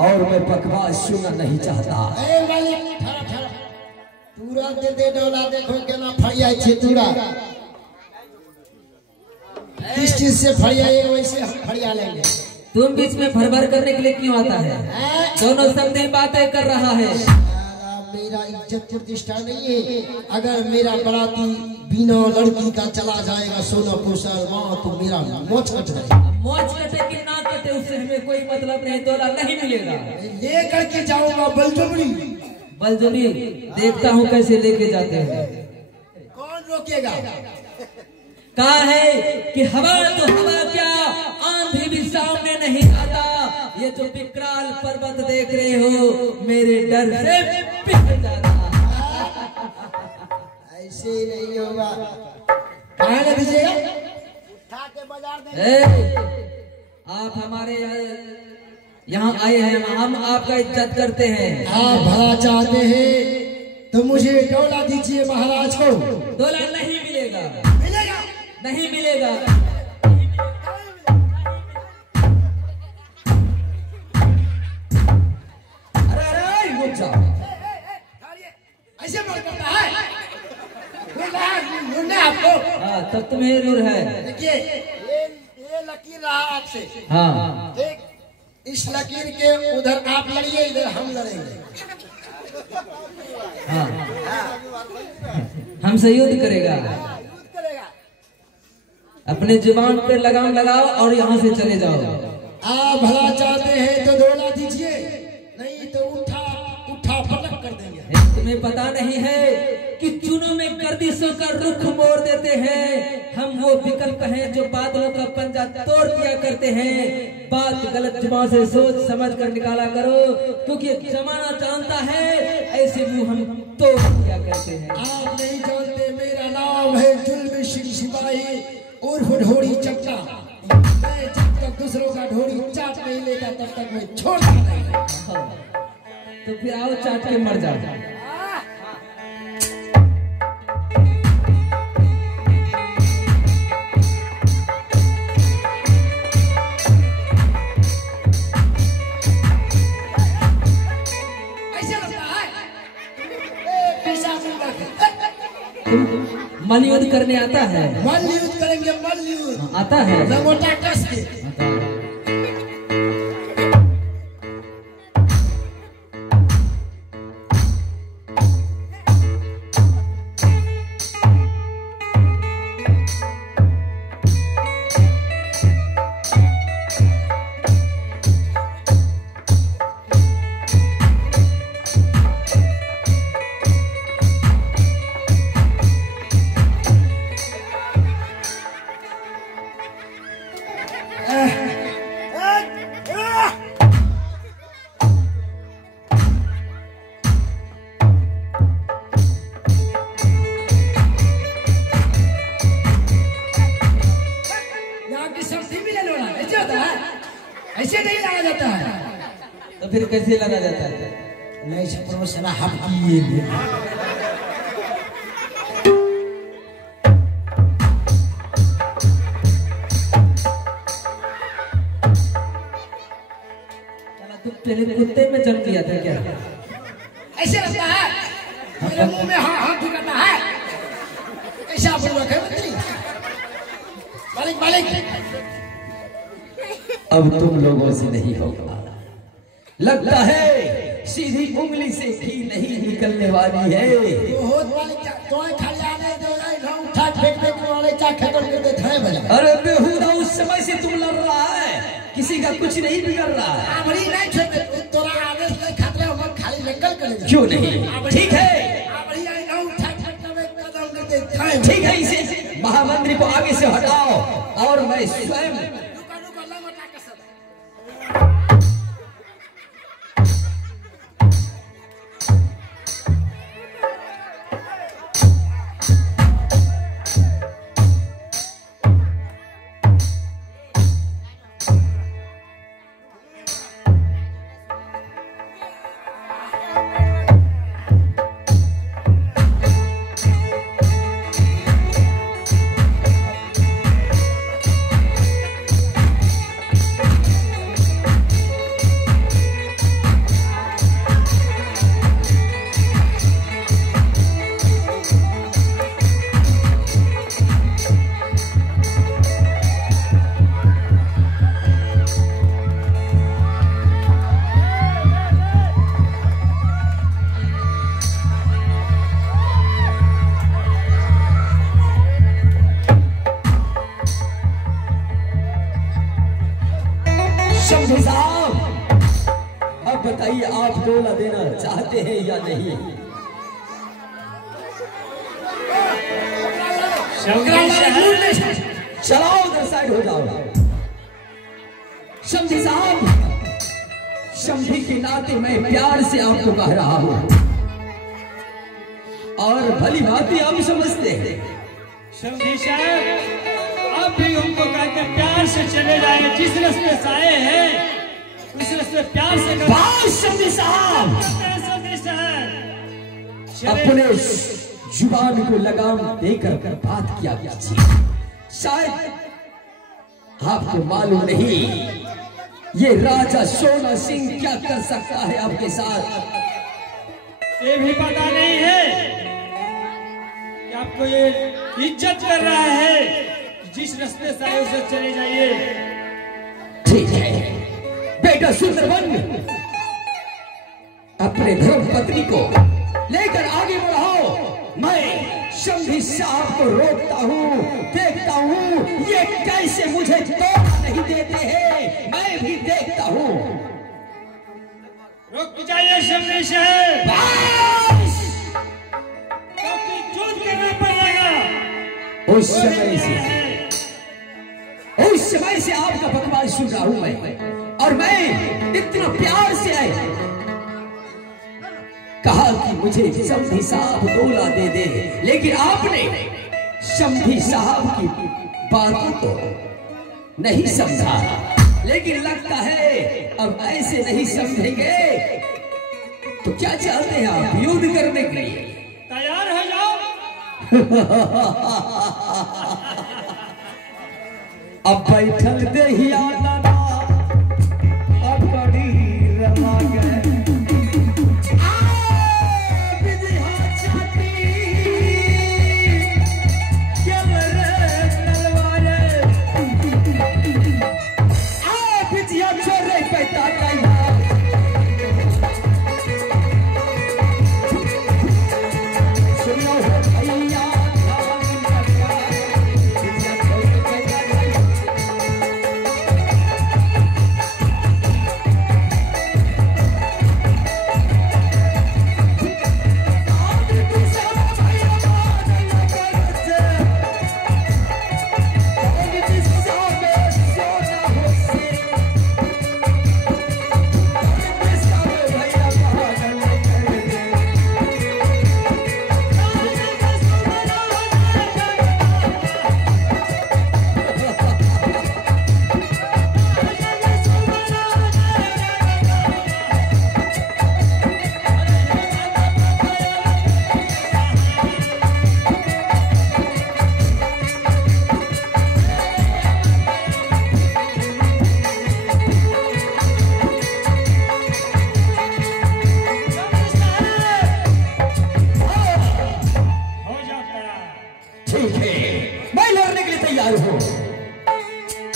और मैं बकवास सुनना नहीं चाहता। तूरा दे दे डोला देखो केना फड़िया छे तूरा किस चीज से फड़िया है वैसे हम फड़िया लेंगे। तुम बीच में भर करने के लिए क्यों आता है? दोनों समझे बातें कर रहा है। मेरा इज्जत प्रतिष्ठा नहीं है। अगर मेरा बराती बिना लड़की का चला जाएगा सोना पोषण वहाँ तो मेरा मोच कट जाएगा। मोच कटे कि ना कटे उससे हमें कोई मतलब नहीं, तोला नहीं मिलेगा। लेकर के जाऊंगा बलजोबरी। बलजोबरी देखता हूँ कैसे लेके जाते हैं। कौन रोकेगा? कहा है कि हवा तो हवा क्या, आंधी भी सामने नहीं आता। ये जो विकराल पर्वत देख रहे हो मेरे डर से पिघल जाता। ऐसे नहीं होगा। कहाँ ले भेजेगा? उठा के बाजार दे। आप हमारे यहाँ आए हैं, हम आपका इज्जत करते हैं। आप भला चाहते हैं तो मुझे डोला दीजिए महाराज को। डोला नहीं मिलेगा। मिलेगा? नहीं मिलेगा। अरे रुक जाओ। ऐसे मत करता है। आपको तब तुम्हें रूर है। देखिए ये लकीर रहा आपसे। हाँ ठीक, इस लकीर के उधर आप लड़िए, इधर हम लड़ेंगे। हाँ हमसे युद्ध करेगा। अपने जुबान पे लगाम लगाओ और यहाँ से चले जाओ। आप भला चाहते हैं तो डोला दीजिए, नहीं तो उठा उठा पटक कर देंगे। तुम्हें पता नहीं है कि चुनों में गर्दिशों का रुख मोड़ देते हैं। हम वो विकल्प हैं जो बादलों का पंजा तोड़ दिया करते हैं। बात गलत जुबान से सोच समझ कर निकाला करो, क्योंकि जमाना जानता है ऐसे मुंह हम तोड़ दिया करते हैं। आप नहीं जानते मेरा नाम है जुल्म सिपाही उर्फ ढोरी चट्टा। मैं जब तक दूसरों का ढोरी चाट नहीं लेता तब तक मैं छोड़ता नहीं। तो फिर आओ चाट के मर जाओ। मल्लयुद्ध करने आता है? मल्लयुद्ध करेंगे, मल्लयुद्ध आता है। लंगोटा कस के। ऐसे नहीं लगा जाता है। तो फिर कैसे लगा जाता है? नहीं प्रोफेसर हफ्की तुम पहले कुत्ते में जन्म लिया था क्या? ऐसे लगता है मेरे मुंह में हाथ ढुकाता है। कैसा बोल रहा है मंत्री? मालिक मालिक अब तुम लोगों से नहीं होगा। लगता है सीधी उंगली से घी नहीं निकलने वाली है। अरे बेहुदा उस समय से तुम लड़ रहा है, किसी का कुछ नहीं बिगड़ रहा है। क्यों नहीं? ठीक है ठीक है, इसे महामंत्री को आगे से हटाओ और मैं स्वयं बताइए, आप डोला देना चाहते हैं या नहीं? चलाओ, उधर साइड हो जाओ। समझी साहब, समझी के नाते मैं प्यार से आपको कह रहा हूं, और भली भांति हम समझते हैं। समझी साहब, आप भी उनको कहकर प्यार से चले जाएंगे। जिस रास्ते से आए हैं उस रास्ते प्यार से समझी साहब, अपने जुबान को लगाम देकर बात किया कीजिए। शायद आपको मालूम नहीं ये राजा सोना सिंह क्या कर सकता है आपके साथ। ये भी पता नहीं है कि आपको ये इज्जत कर रहा है। जिस रास्ते से आए उसे चले जाइए। ठीक है बेटा सुंदरवन, अपने धर्म पत्नी को लेकर आगे बढ़ाओ। मैं समझी साहब को रोकता हूँ, देखता हूँ ये कैसे मुझे तोड़ नहीं देते हैं। मैं भी देखता हूँ। रुक जाइए समझी साहब, क्योंकि युद्ध करना पड़ेगा। उस समय से आपका बकवास सुन रहा हूं मैं, और मैं इतना प्यार से आए कहा कि मुझे समधी साहब डोला दे दे, लेकिन आपने समधी साहब की बातों को नहीं समझा। लेकिन लगता है अब ऐसे नहीं समझेंगे तो क्या चाहते हैं आप? युद्ध करने के लिए तैयार हो जाओ। अब बैठल दहिया नाना, अब बड़ी रमा गए।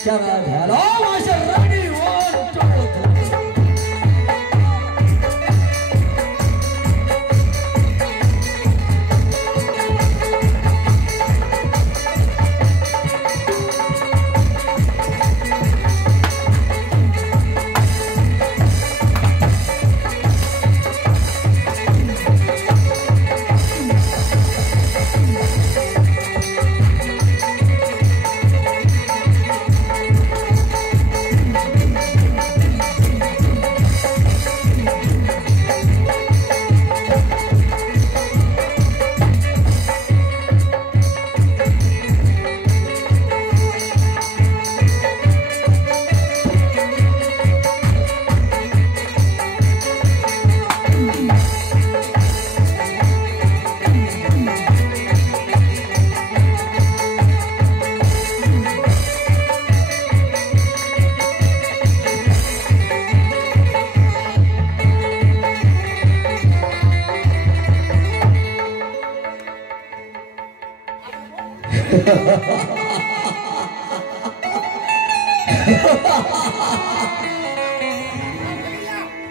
क्या बात है?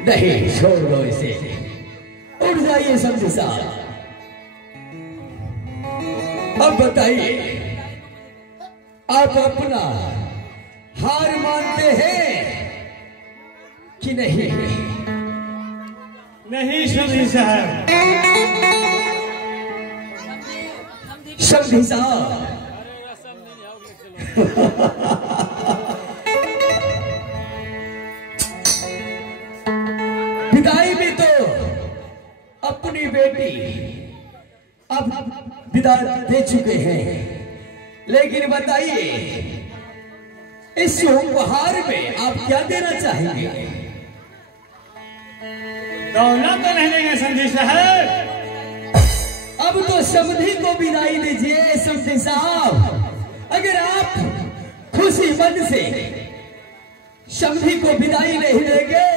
नहीं, छोड़ दो इसे। उठ जाइए समझी साहब। अब बताइए, आप अपना हार मानते हैं कि नहीं? नहीं समझी साहब। समझी साहब विदाई भी तो अपनी बेटी अब विदा दे चुके हैं, लेकिन बताइए इस उपहार में आप क्या देना चाहेंगे? दौलत तो नहीं देंगे समझी साहब। अब तो समधी को विदाई दीजिए समधी साहब। अगर आप खुशी मन से समधी को विदाई नहीं देंगे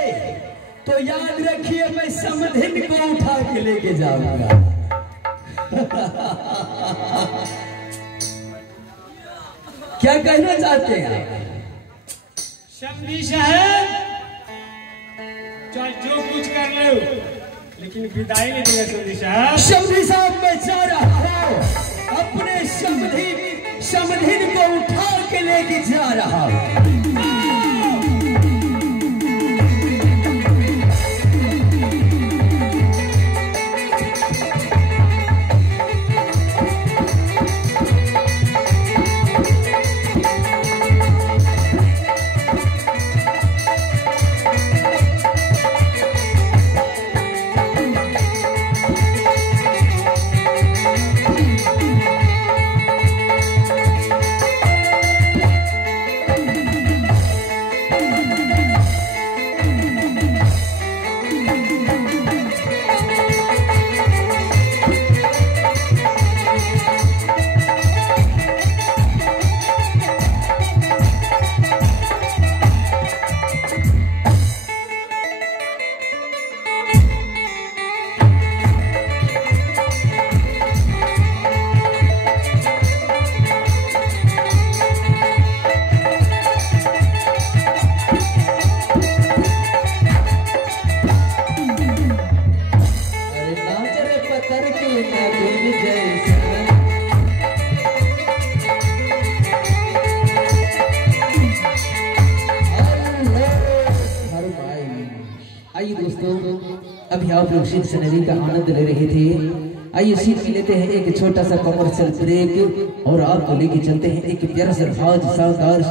तो याद रखिए मैं समधिन को उठा के लेके जाऊंगा। क्या कहना चाहते हैं समझी साहब? चाहे जो कुछ कर लो लेकिन विदाई नहीं देंगे समझी साहब। समधी साहब मैं जा रहा हूँ, अपने समधिन को उठा के लेके जा रहा हूँ। आइए दोस्तों, अभी आप लोग शीत सिनेरी का आनंद ले रहे थे। आइए शीत में लेते हैं एक छोटा सा कमर्शियल ब्रेक और आपको लेके चलते हैं एक प्यारा सा शानदार